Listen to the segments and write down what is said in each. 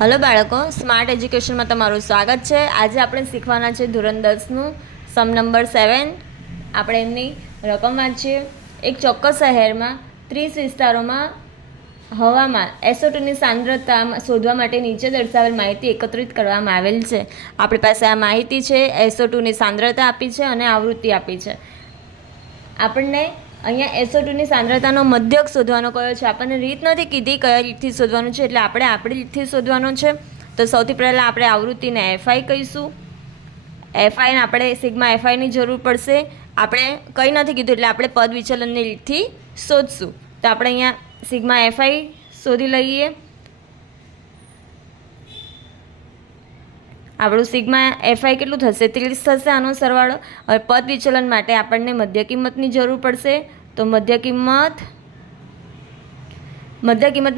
Hello બાળકો, smart એજ્યુકેશનમાં તમારું સ્વાગત છે। આજે આપણે શીખવાના છે ધોરણ 10નું સમ નંબર 7। આપણે એમની રકમ વાંચીએ। એક ચોક્કસ શહેરમાં 30 વિસ્તારોમાં હવામાન SO2ની સાંદ્રતા શોધવા માટે નીચે દર્શાવેલ માહિતી એકત્રિત કરવામાં આવેલ છે। આપણી પાસે આ માહિતી છે, SO2ની સાંદ્રતા આપી છે અને આવૃત્તિ આપી છે। આપણને અહીંયા SO2ની સાંદ્રતાનો મધ્યક શોધવાનો કયો છે, આપણને રીત નથી કીધી કયા રીતથી શોધવાનું છે, એટલે આપણે આપણી રીતથી શોધવાનો છે। તો સૌથી પહેલાં આપણે આવૃત્તિને FI કહીશું। FIને આપણે સિગ્મા FIની જરૂર પડશે। આપણે કંઈ નથી કીધું એટલે આપણે પદ વિચલનની રીતથી શોધશું। તો આપણે અહીંયા સિગ્મા FI શોધી લઈએ। આપણું સિગ્મા FI કેટલું થશે? 30 થશે આનો સરવાળો। હવે પદ વિચલન માટે આપણને મધ્ય કિંમતની જરૂર પડશે। તો મધ્ય કિંમત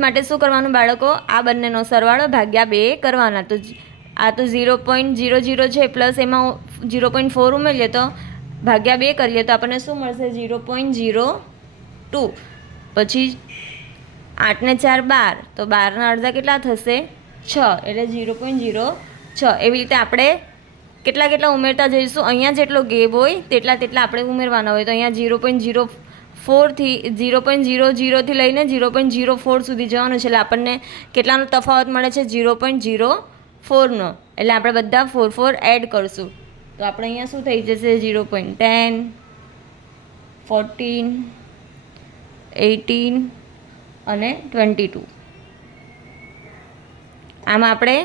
માટે શું કરવાનું બાળકો? આ બંનેનો સરવાળો ભાગ્યા 2 કરવાના। તો આ તો 0.00 છે પ્લસ એમાં 0.4 ઉમેરીએ તો ભાગ્યા 2 કરીએ તો આપણને શું મળશે? 0.02। પછી 8 ને 4 12, તો 12ના અડધા કેટલા થશે? 6, એટલે 0.06। એવી રીતે આપણે કેટલા ઉમેરતા જઈશું। અહીંયા જેટલો ગેપ હોય તેટલા આપણે ઉમેરવાના હોય। તો અહીંયા 0.00થી લઈને 0.04 સુધી જવાનું છે, એટલે આપણને કેટલાનો તફાવત મળે છે? 0.04નો। એટલે આપણે બધા 4 એડ કરશું તો આપણે અહીંયા શું થઈ જશે? 0.10, 14, 18 અને 22। આમાં આપણે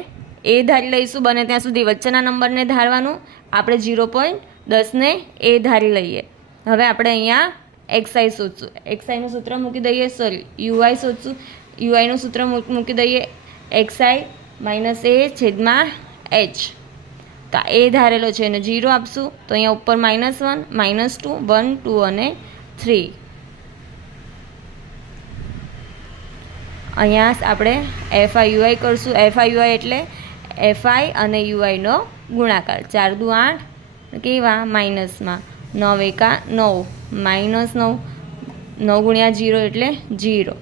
એ ધારી લઈશું બને ત્યાં સુધી વચ્ચેના નંબરને ધારવાનું। આપણે 0.10ને એ ધારી લઈએ। હવે આપણે અહીંયા XI શોધશું। XIનું સૂત્ર મૂકી દઈએ, UI શોધશું। UIનું સૂત્ર મૂકી દઈએ, XI - A છેદમાં H। તો એ ધારેલો છે એને 0 આપશું તો અહીંયા ઉપર -1, -2, 1, 2 અને 3। અહીંયા આપણે FI UI કરશું। FI UI એટલે FI અને UIનો ગુણાકાર। 4 દુ 8 કેવા? માઇનસમાં 9 એકા 9, -9, 9 ગુણ્યા 0 એટલે 0,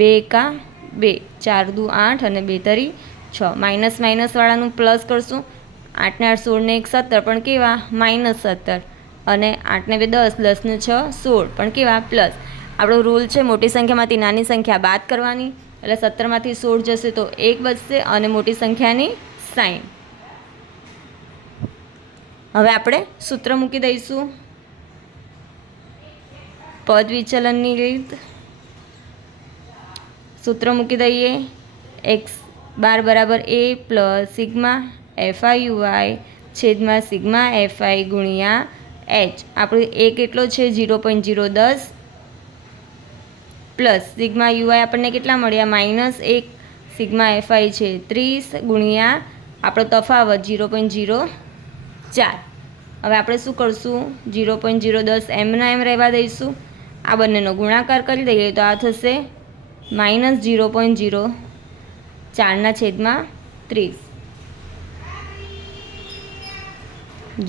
2 એકા 2, 4 દુ 8 અને 2 તરી 6। માઇનસવાળાનું પ્લસ કરશું। 8 ને 8 16 ને 1 17 પણ કેવા? -17 અને 8 ને 2 10, 10 ને 6 16 પણ કેવા? પ્લસ। આપણો રૂલ છે મોટી સંખ્યામાંથી નાની સંખ્યા બાદ કરવાની, એટલે 17માંથી 16 જશે તો 1 બચશે અને મોટી સંખ્યાની સાઇન। હવે આપણે સૂત્ર મૂકી દઈશું પદ વિચલનની રીત। સૂત્ર મૂકી દઈએ, x બાર બરાબર a plus sigma FI UI છેદમાં સિગ્મા FI ગુણ્યા h। આપણો a કેટલો છે? 0.010 પ્લસ સિગ્મા UI આપણને કેટલા મળ્યા? -1। સિગ્મા FI છે 30 ગુણ્યા આપણો તફાવત 0.04। હવે આપણે શું કરશું? 0.010 એમના એમ રહેવા દઈશું। આ બંનેનો ગુણાકાર કરી દઈએ તો આ થશે -0.04 છેદમાં 30।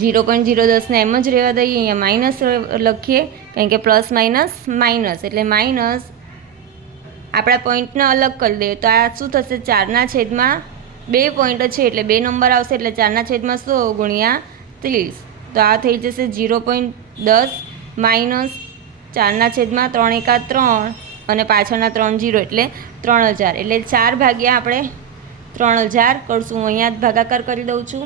0.010ને એમ જ રહેવા દઈએ, અહીંયા માઇનસ લખીએ કારણ કે પ્લસ માઇનસ એટલે માઇનસ આપણા પોઈન્ટને અલગ કરી દઈએ તો આ શું થશે? 4 છેદમાં 2 પોઈન્ટ છે એટલે 2 નંબર આવશે, એટલે 4 છેદમાં 100 ગુણ્યા 30। તો આ થઈ જશે 0.10 માઇનસ 4 છેદમાં 3 એકા 3 અને પાછળના 3 0 એટલે 3000। એટલે 4 ભાગ્યા આપણે 3000 કરશું। અહીંયા જ ભાગાકાર કરી દઉં છું।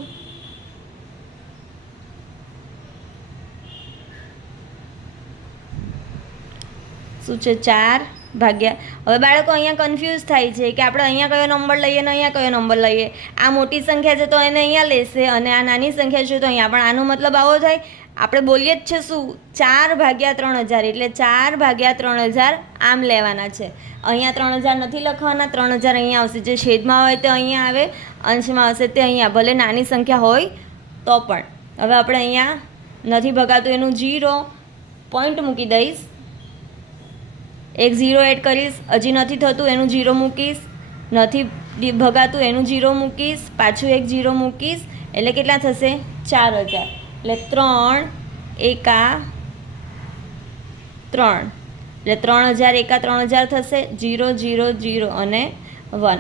શું છે? 4 ભાગ્યા। હવે બાળકો અહીંયા કન્ફ્યુઝ થાય છે કે આપણે અહીંયા કયો નંબર લઈએ ને અહીંયા કયો નંબર લઈએ। આ મોટી સંખ્યા છે તો એને અહીંયા લેશે અને આ નાની સંખ્યા છે તો અહીંયા, પણ આનો મતલબ આવો થાય। આપણે બોલીએ જ છે શું? 4 ભાગ્યા 3000 એટલે 4 ભાગ્યા 3000 આમ લેવાના છે। અહીંયા 3000 નથી લખવાના, 3000 અહીંયા આવશે। જે છેદમાં હોય તે અહીંયા આવે, અંશમાં હશે તે અહીંયા, ભલે નાની સંખ્યા હોય તો પણ। હવે આપણે અહીંયા નથી ભગાતું એનું 0 પોઈન્ટ મૂકી દઈશ, એક 0 એડ કરીશ। હજી નથી થતું એનું 0 મૂકીશ, નથી ભગાતું એનું 0 મૂકીશ, પાછું એક 0 મૂકીશ, એટલે કેટલા થશે? 4000। એટલે 3 એકા 3 એટલે 3000 એકા 3000 થશે, 0 0 0 અને 1।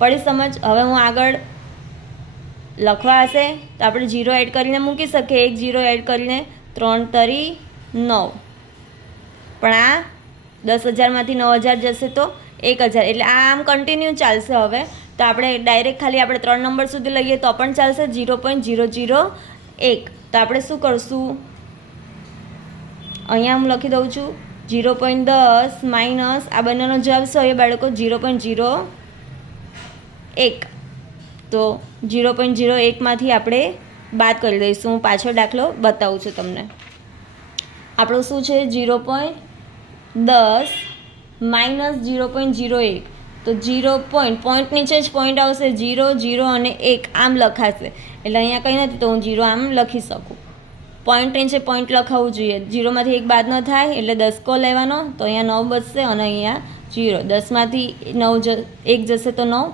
પડી સમજ? હવે હું આગળ લખવા હશે તો આપણે 0 એડ કરીને મૂકી શકીએ, 1 0 એડ કરીને 3 તરી 9, પણ આ 10,000માંથી 9,000 જશે તો 1,000, એટલે આ આમ કન્ટિન્યુ ચાલશે. હવે તો આપણે ડાયરેક્ટ ખાલી આપણે 3 નંબર સુધી લઈએ તો પણ ચાલશે, 0.001. તો આપણે શું કરશું, અહીંયા હું લખી દઉં છું 0.10 માઇનસ આ બંનેનો જવાબ શું આવ્યો બાળકો? 0.01. તો 0.01માંથી આપણે બાદ કરી દઈશું. હું પાછો દાખલો બતાવું છું તમને. આપણું શું છે? 0.10 માઇનસ 0.01. તો 0 પોઈન્ટ નીચે જ પોઈન્ટ આવશે, 0 0 અને 1 આમ લખાશે, એટલે અહીંયા કંઈ નથી તો હું 0 આમ લખી શકું. પોઈન્ટ નીચે પોઈન્ટ લખાવવું જોઈએ. 0માંથી 1 બાદ ન થાય એટલે 10 કો લેવાનો, તો અહીંયા 9 બચશે અને અહીંયા 0. 10માંથી 1 જશે તો 9,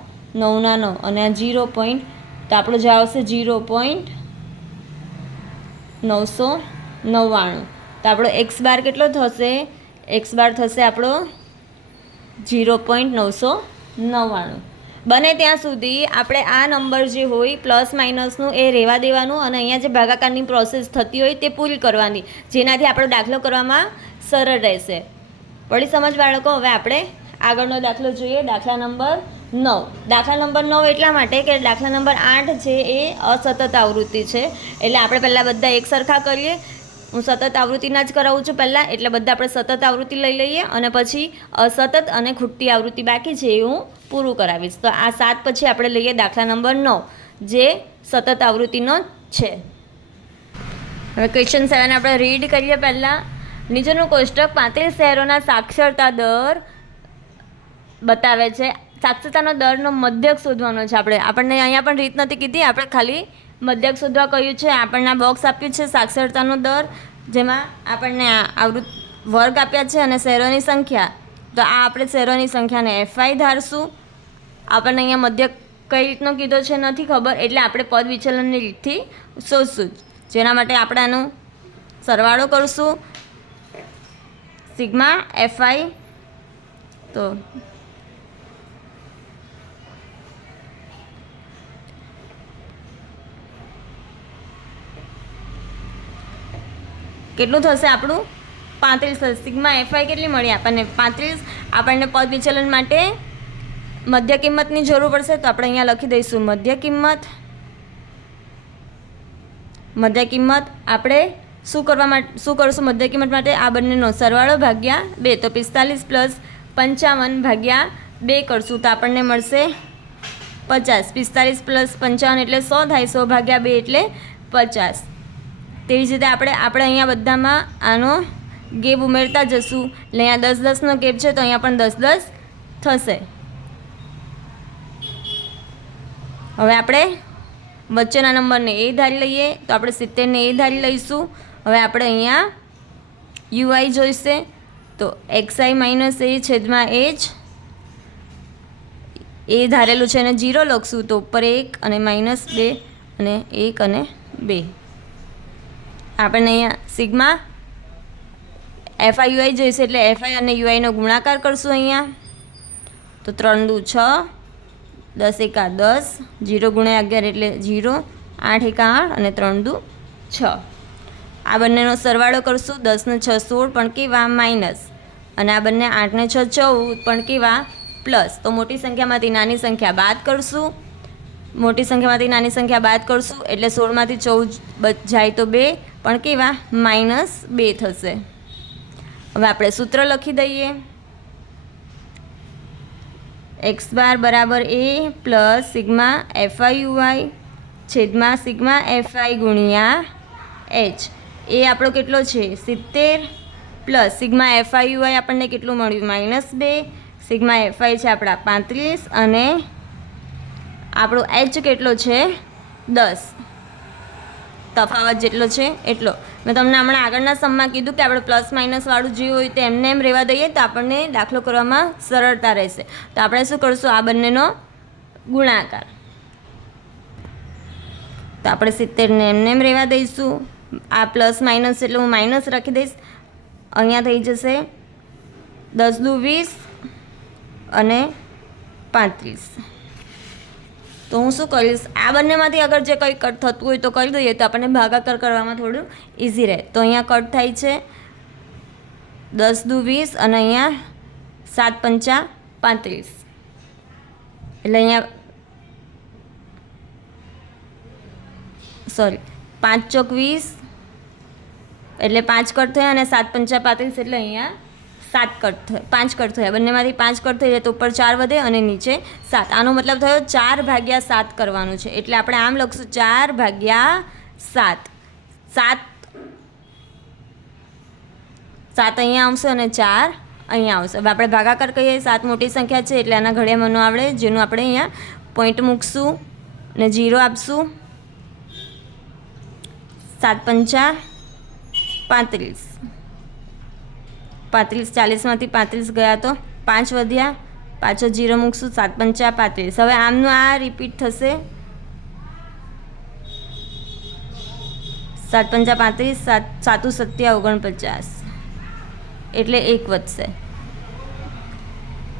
9 ના 9 અને આ 0 પોઈન્ટ, તો આપણો જવાબ આવશે 0.999. તો આપણો એક્સ બાર કેટલો થશે? એક્સ બાર થશે આપણો 0.999. બને ત્યાં સુધી આપણે આ નંબર જે હોય પ્લસ માઇનસનું એ રહેવા દેવાનું અને અહીંયા જે ભાગાકારની પ્રોસેસ થતી હોય તે પૂરી કરવાની, જેનાથી આપણો દાખલો કરવામાં સરળ રહેશે. પડી સમજ બાળકો? હવે આપણે આગળનો દાખલો જોઈએ, દાખલા નંબર 9. દાખલા નંબર 9 એટલા માટે કે દાખલા નંબર 8 છે એ અસતત આવૃત્તિ છે, એટલે આપણે પહેલાં બધા એક સરખા કરીએ. હું સતત આવૃત્તિના જ કરાવું છું પહેલાં, એટલે બધા આપણે સતત આવૃત્તિ લઈ લઈએ અને પછી અસતત અને ખૂટતી આવૃત્તિ બાકી છે એ હું પૂરું કરાવીશ. તો આ 7 પછી આપણે લઈએ દાખલા નંબર 9 જે સતત આવૃત્તિનો છે. હવે ક્વેશ્ચન 7 આપણે રીડ કરીએ. પહેલાં નીચેનું કોષ્ટક 35 શહેરોના સાક્ષરતા દર બતાવે છે. સાક્ષરતાનો દરનો મધ્યક શોધવાનો છે. આપણને અહીંયા પણ રીત નથી કીધી, આપણે ખાલી મધ્યક શોધવા કહ્યું છે. આપણને બોક્સ આપ્યું છે સાક્ષરતાનો દર, જેમાં આપણને વર્ગ આપ્યા છે અને શહેરોની સંખ્યા. તો આ આપણે શહેરોની સંખ્યાને FI ધારશું. આપણને અહીંયા મધ્યક કઈ રીતનો કીધો છે નથી ખબર, એટલે આપણે પદ વિચલનની રીતથી શોધશું, જેના માટે આપણે આનો સરવાળો કરશું સિગ્મા FI. તો કેટલું થશે આપણું? 35 થશે. સિગ્મા FI કેટલી મળી આપણને? 35. આપણને પદ વિચલન માટે મધ્ય કિંમતની જરૂર પડશે, તો આપણે અહીંયા લખી દઈશું મધ્ય કિંમત. મધ્ય કિંમત આપણે શું કરશું મધ્ય કિંમત માટે? આ બંનેનો સરવાળો ભાગ્યા 2, તો 45 પ્લસ 55 ભાગ્યા 2 કરશું તો આપણને મળશે 50. 45 પ્લસ 55 એટલે 100 થાય, 100 ભાગ્યા 2 એટલે 50. તેવી જ રીતે આપણે અહીંયા બધામાં આનો ગેપ ઉમેરતા જશું, એટલે અહીંયા 10 10નો ગેપ છે તો અહીંયા પણ 10 10 થશે. હવે આપણે વચ્ચેના નંબરને એ ધારી લઈએ, તો આપણે 70ને એ ધારી લઈશું. હવે આપણે અહીંયા UI જોઈશે, તો XI માઇનસ એ છેદમાં એ જ એ ધારેલું છે અને 0 લખશું, તો ઉપર 1 અને -2 અને 1 અને 2. આપણને અહીંયા સિગ્મા FI UI જોઈશે, એટલે FI અને UI નો ગુણાકાર કરશું અહીંયા. તો 3 દુ 6, 10 એકા 10, 0 ગુણ્યા 11 એટલે 0, 8 એકા 8 અને 3 દુ 6. આ બંનેનો સરવાળો કરશું. 10 ને 6 16 પણ કેવા માઇનસ, અને આ બંને 8 ને 6 14 પણ કેવા પ્લસ. તો મોટી સંખ્યામાંથી નાની સંખ્યા બાદ કરશું. મોટી સંખ્યામાંથી નાની સંખ્યા બાદ કરશું એટલે 16માંથી 14 જાય તો 2 પણ કેવા -2 થશે. હવે આપણે સૂત્ર લખી દઈએ. x બાર બરાબર a plus sigma FI UI છેદમાં સિગ્મા FI ગુણ્યા h. એ આપણો કેટલો છે? 70 પ્લસ સિગ્મા FI UI આપણને કેટલું મળ્યું? -2. સિગ્મા FI છે આપણા 35 અને આપણો h કેટલો છે? 10. તફાવત જેટલો છે એટલો. મેં તમને હમણાં આગળના સમમાં કીધું કે આપણે પ્લસ માઇનસ વાળું જે હોય તે એમને એમ રહેવા દઈએ તો આપણને દાખલો કરવામાં સરળતા રહેશે. તો આપણે શું કરશું? આ બંનેનો ગુણાકાર. તો આપણે 70ને એમને એમ રહેવા દઈશું. આ પ્લસ માઇનસ એટલે હું માઇનસ રાખી દઈશ. અહીંયા થઈ જશે 10 દુ 20 અને 35. તો હું શું કરીશ, આ બંનેમાંથી અગર જે કંઈ કટ થતું હોય તો કરી દઈએ તો આપણને ભાગાકાર કરવામાં થોડું ઇઝી રહે. તો અહીંયા કટ થાય છે 10 દુ 20 અને અહીંયા 7 પંચા 35. એટલે અહીંયા 5 ચોક 20 એટલે 5 કટ થયા અને 7 પંચા 35 એટલે અહીંયા 7 કટ થયા, 5 કટ થયા. બંનેમાંથી 5 કટ થઈ જાય તો ઉપર 4 વધે અને નીચે 7. આનો મતલબ થયો 4/7 કરવાનું છે. એટલે આપણે આમ લખશું 4/7. 7 અહીંયા આવશે અને 4 અહીંયા આવશે. હવે આપણે ભાગાકાર કહીએ, 7 મોટી સંખ્યા છે એટલે આના ઘડિયામાં ન આવડે, જેનું આપણે અહીંયા પોઈન્ટ મૂકશું ને 0 આપશું. 7 પંચા 35. 40માંથી 35 ગયા તો 5 વધ્યા, પાછો 0 મૂકશું. 7 પંચા 35. હવે આમનું આ રિપીટ થશે. 7 પંચા 35, 7 સત્યા 49 એટલે 1 વધશે.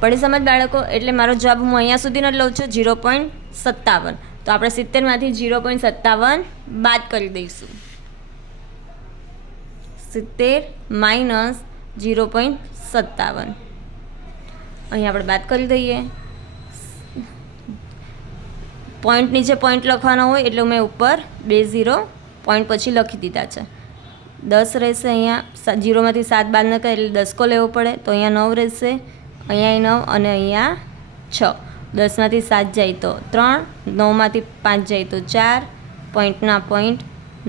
પડી સમજ બાળકો? એટલે મારો જવાબ હું અહીંયા સુધીનો જ લઉં છું 0.57. તો આપણે 70માંથી 0.57 બાદ કરી દઈશું. 70 માઇનસ 0.57 અહીં આપણે બાદ કરી દઈએ. પોઈન્ટ નીચે પોઈન્ટ લખવાનો હોય એટલે મેં ઉપર 2 0 પોઈન્ટ પછી લખી દીધા છે. 10 રહેશે, અહીંયા 0માંથી 7 બાદ ન કરે એટલે 10 કો લેવો પડે, તો અહીંયા 9 રહેશે, અહીંયા 9 અને અહીંયા 6. 10માંથી 7 જાય તો 3, 9માંથી 5 જાય તો 4, પોઈન્ટના પોઈન્ટ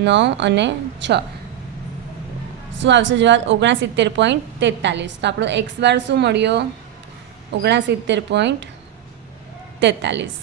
9 અને 6. શું આવશે જવાબ? 69.43. તો આપણો x બાર શું મળ્યો? 69.43.